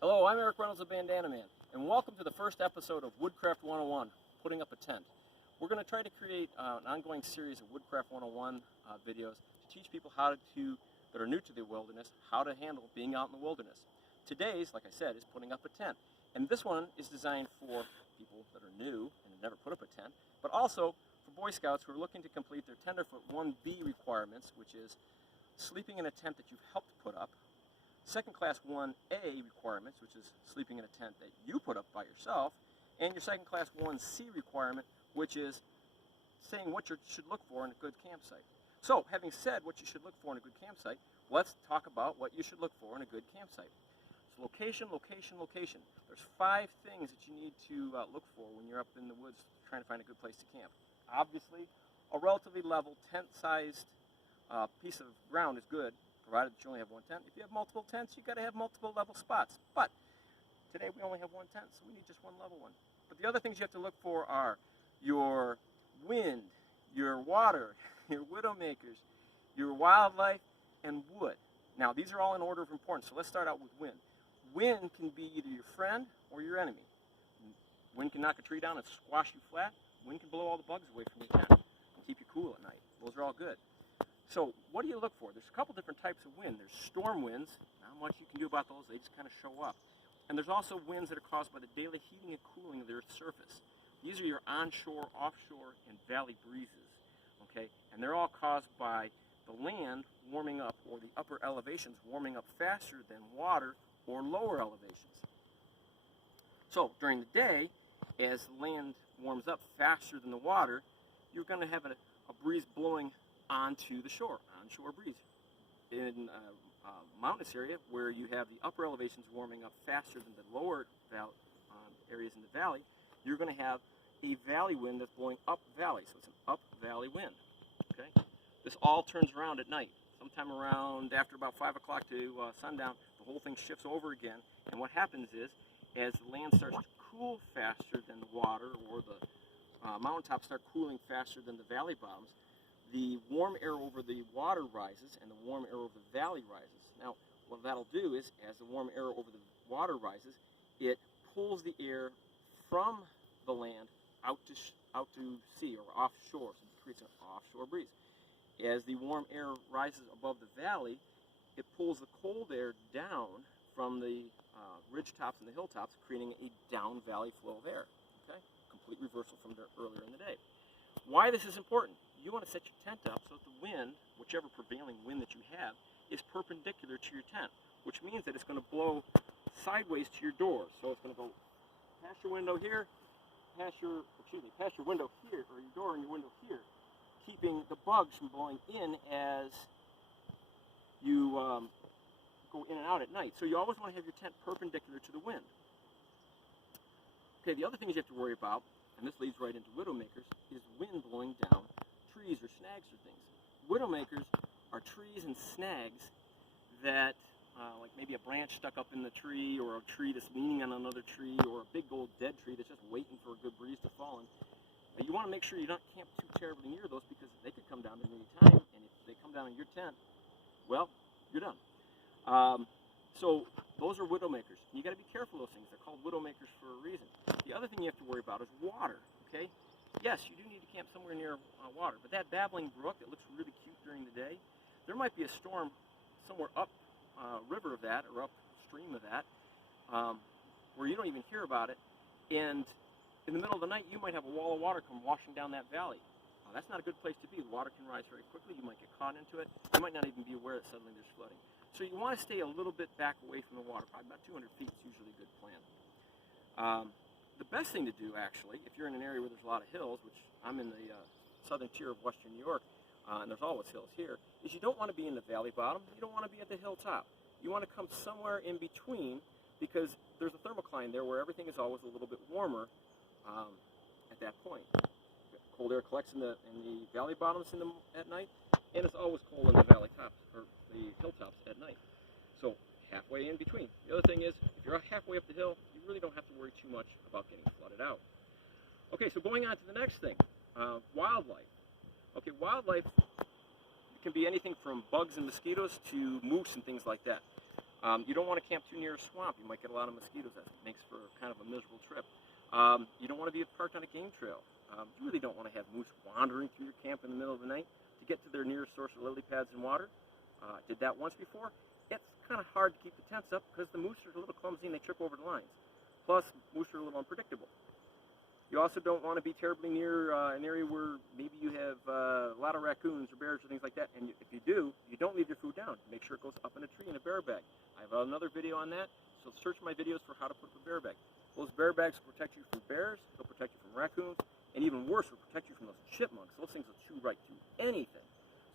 Hello, I'm Eric Reynolds of Bandana Man, and welcome to the first episode of Woodcraft 101, Putting Up a Tent. We're going to try to create an ongoing series of Woodcraft 101 videos to teach people that are new to the wilderness, how to handle being out in the wilderness. Today's, like I said, is putting up a tent. And this one is designed for people that are new and have never put up a tent, but also for Boy Scouts who are looking to complete their Tenderfoot 1B requirements, which is sleeping in a tent that you've helped put up. Second class 1A requirements, which is sleeping in a tent that you put up by yourself, and your second class 1C requirement, which is saying what you should look for in a good campsite. So, having said what you should look for in a good campsite, let's talk about what you should look for in a good campsite. So location, location, location. There's 5 things that you need to look for when you're up in the woods trying to find a good place to camp. Obviously, a relatively level tent-sized piece of ground is good, provided that you only have one tent. If you have multiple tents, you've got to have multiple level spots. But today we only have one tent, so we need just one level one. But the other things you have to look for are your wind, your water, your widowmakers, your wildlife, and wood. Now, these are all in order of importance, so let's start out with wind. Wind can be either your friend or your enemy. Wind can knock a tree down and squash you flat. Wind can blow all the bugs away from your tent and keep you cool at night. Those are all good. So what do you look for? There's a couple different types of wind. There's storm winds. Not much you can do about those. They just kind of show up. And there's also winds that are caused by the daily heating and cooling of the Earth's surface. These are your onshore, offshore, and valley breezes. Okay? And they're all caused by the land warming up, or the upper elevations warming up faster than water or lower elevations. So during the day, as the land warms up faster than the water, you're going to have a breeze blowing onto the shore, onshore breeze. In a mountainous area where you have the upper elevations warming up faster than the lower areas in the valley, you're going to have a valley wind that's blowing up valley. So it's an up valley wind. Okay? This all turns around at night. Sometime around after about 5 o'clock to sundown, the whole thing shifts over again. And what happens is, as the land starts to cool faster than the water, or the mountaintops start cooling faster than the valley bottoms, the warm air over the water rises and the warm air over the valley rises. Now, what that'll do is, as the warm air over the water rises, it pulls the air from the land out to sea or offshore, so it creates an offshore breeze. As the warm air rises above the valley, it pulls the cold air down from the ridge tops and the hilltops, creating a down valley flow of air. Okay? Complete reversal from earlier in the day. Why this is important? You want to set your tent up so that the wind, whichever prevailing wind that you have, is perpendicular to your tent, which means that it's going to blow sideways to your door. So it's going to go past your window here, past your window here, or your door and your window here, keeping the bugs from blowing in as you go in and out at night. So you always want to have your tent perpendicular to the wind. Okay, the other things you have to worry about, and this leads right into widowmakers, is wind blowing down trees or snags or things. Widowmakers are trees and snags that, like maybe a branch stuck up in the tree, or a tree that's leaning on another tree, or a big old dead tree that's just waiting for a good breeze to fall in. You want to make sure you don't camp too terribly near those, because they could come down at any time, and if they come down in your tent, well, you're done. So those are widowmakers. You got to be careful of those things. They're called widowmakers for a reason. The other thing you have to worry about is water. Okay? Yes, you do need to camp somewhere near water, but that babbling brook that looks really cute during the day, there might be a storm somewhere up river of that, or upstream of that, where you don't even hear about it, and in the middle of the night you might have a wall of water come washing down that valley. That's not a good place to be. The water can rise very quickly. You might get caught into it. You might not even be aware that suddenly there's flooding. So you want to stay a little bit back away from the water. Probably about 200 feet is usually a good plan. The best thing to do, actually, if you're in an area where there's a lot of hills, which I'm in the southern tier of western New York, and there's always hills here, is you don't want to be in the valley bottom. You don't want to be at the hilltop. You want to come somewhere in between, because there's a thermocline there where everything is always a little bit warmer at that point. Cold air collects in the valley bottoms at night, and it's always cold in the valley tops, or the hilltops at night. So halfway in between. The other thing is, if you're halfway up the hill, you really don't have to worry too much about getting flooded out. Okay, so going on to the next thing, wildlife. Okay, wildlife can be anything from bugs and mosquitoes to moose and things like that. You don't want to camp too near a swamp. You might get a lot of mosquitoes. That makes for kind of a miserable trip. You don't want to be parked on a game trail. You really don't want to have moose wandering through your camp in the middle of the night to get to their nearest source of lily pads and water. Did that once before. It's kind of hard to keep the tents up because the moose are a little clumsy and they trip over the lines. Plus, moose are a little unpredictable. You also don't want to be terribly near an area where maybe you have a lot of raccoons or bears or things like that. And if you do, you don't leave your food down. Make sure it goes up in a tree in a bear bag. I have another video on that, so search my videos for how to put up a bear bag. Those bear bags will protect you from bears, they'll protect you from raccoons, and even worse, will protect you from those chipmunks. Those things will chew right through anything.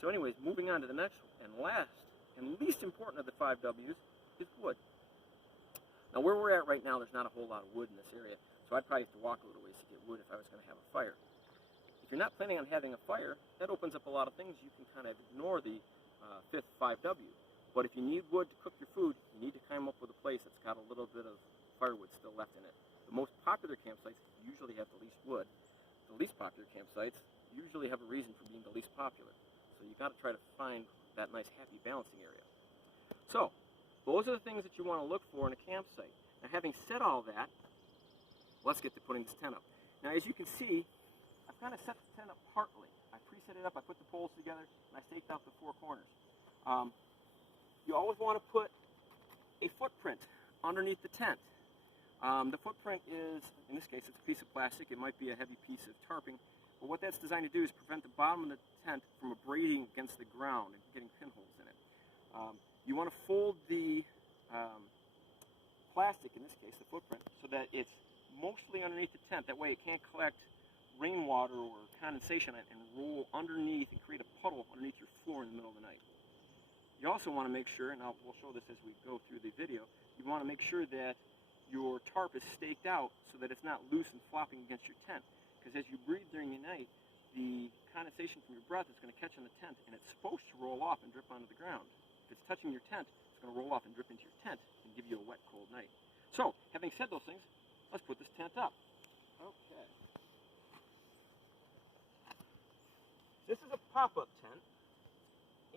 So anyways, moving on to the next one, and last and least important of the 5 W's is wood. Now where we're at right now, there's not a whole lot of wood in this area, so I'd probably have to walk a little ways to get wood if I was going to have a fire. If you're not planning on having a fire, that opens up a lot of things. You can kind of ignore the fifth 5W. But if you need wood to cook your food, you need to come up with a place that's got a little bit of firewood still left in it. The most popular campsites usually have the least wood. The least popular campsites usually have a reason for being the least popular. So you've got to try to find that nice happy balancing area. So those are the things that you want to look for in a campsite. Now having said all that, let's get to putting this tent up. Now as you can see, I've kind of set the tent up partly. I preset it up, I put the poles together, and I staked out the 4 corners. You always want to put a footprint underneath the tent. The footprint is, in this case, it's a piece of plastic. It might be a heavy piece of tarping. But what that's designed to do is prevent the bottom of the tent from abrading against the ground and getting pinholes in it. You want to fold the plastic, in this case, the footprint, so that it's mostly underneath the tent. That way it can't collect rainwater or condensation and roll underneath and create a puddle underneath your floor in the middle of the night. You also want to make sure, and we'll show this as we go through the video, you want to make sure that your tarp is staked out so that it's not loose and flopping against your tent. Because as you breathe during the night, the condensation from your breath is going to catch on the tent, and it's supposed to roll off and drip onto the ground. If it's touching your tent, it's going to roll off and drip into your tent and give you a wet, cold night. So, having said those things, let's put this tent up. Okay. This is a pop-up tent,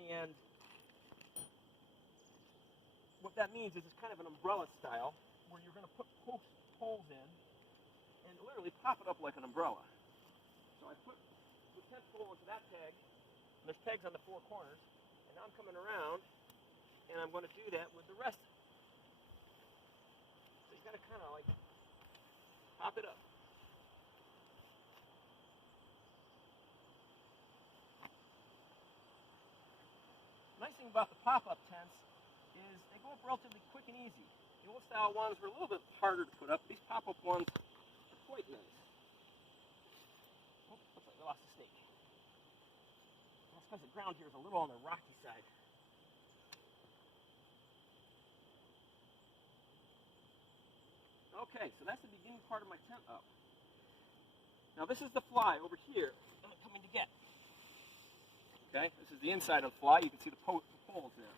and what that means is it's kind of an umbrella style where you're going to put poles in and literally pop it up like an umbrella. So I put the tent pole into that peg, and there's pegs on the 4 corners, and now I'm coming around and I'm going to do that with the rest. So you got to kind of like pop it up. The nice thing about the pop-up tents is they go up relatively quick and easy. The old style ones were a little bit harder to put up. These pop-up ones are quite nice. Oh, looks like I lost a stake. That's because the ground here is a little on the rocky side. Okay, so that's the beginning part of my tent up. Now this is the fly over here that I'm coming to get. Okay, this is the inside of the fly. You can see the poles there.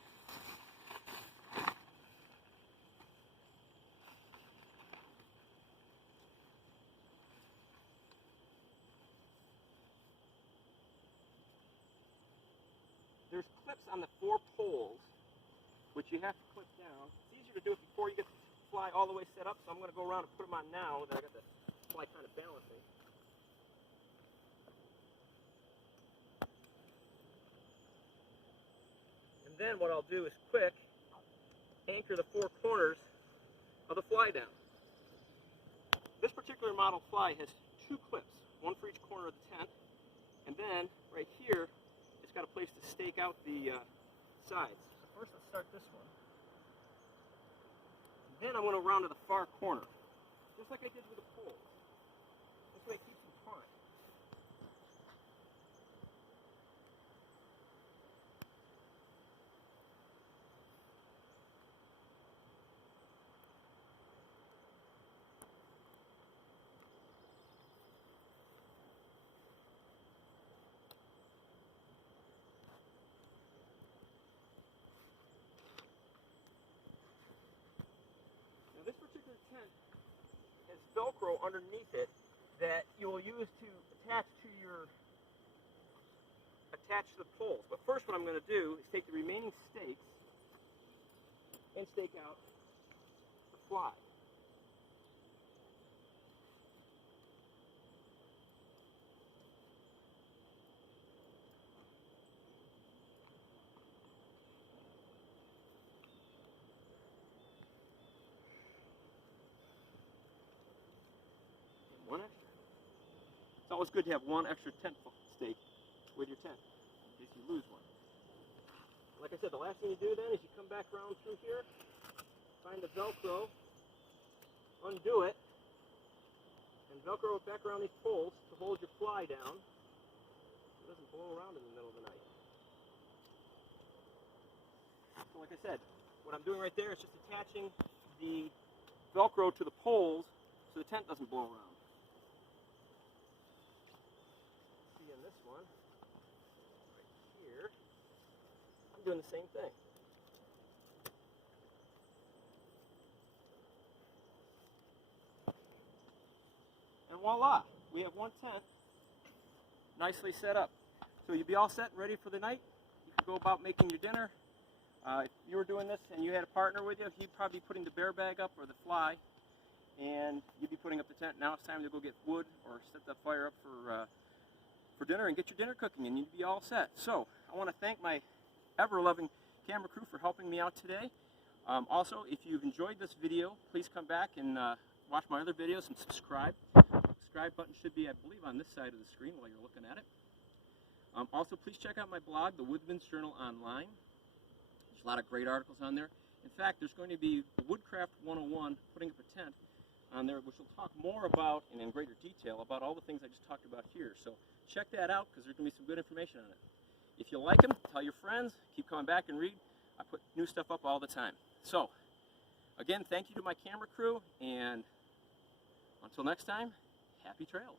There's clips on the 4 poles, which you have to clip down. It's easier to do it before you get the fly all the way set up, so I'm going to go around and put them on now that I got the fly kind of balancing. And then what I'll do is quick anchor the 4 corners of the fly down. This particular model fly has 2 clips, one for each corner of the tent, and then right here it's got a place to stake out the sides. So first let's start this one. And then I'm going to round to the far corner, just like I did with the pole. This way it keeps them taut. This particular tent has Velcro underneath it that you will use to attach the poles. But first what I'm going to do is take the remaining stakes and stake out the fly. One extra. It's always good to have one extra tent stake with your tent in case you lose one. Like I said, the last thing you do then is you come back around through here, find the Velcro, undo it, and Velcro it back around these poles to hold your fly down so it doesn't blow around in the middle of the night. So like I said, what I'm doing right there is just attaching the Velcro to the poles so the tent doesn't blow around. See in this one, right here, I'm doing the same thing. And voila, we have one tent nicely set up. So you'll be all set and ready for the night. You can go about making your dinner. If you were doing this and you had a partner with you, he'd probably be putting the bear bag up or the fly, and you'd be putting up the tent. Now it's time to go get wood or set the fire up for dinner and get your dinner cooking, and you'd be all set. So I want to thank my ever-loving camera crew for helping me out today. Also, if you've enjoyed this video, please come back and watch my other videos and subscribe. The subscribe button should be, I believe, on this side of the screen while you're looking at it. Also, please check out my blog, The Woodman's Journal Online. There's a lot of great articles on there. In fact, there's going to be Woodcraft 101, putting up a tent, on there, which will talk more about, and in greater detail, about all the things I just talked about here. So check that out, because there's going to be some good information on it. If you like them, tell your friends. Keep coming back and read. I put new stuff up all the time. So, again, thank you to my camera crew, and until next time, happy trails.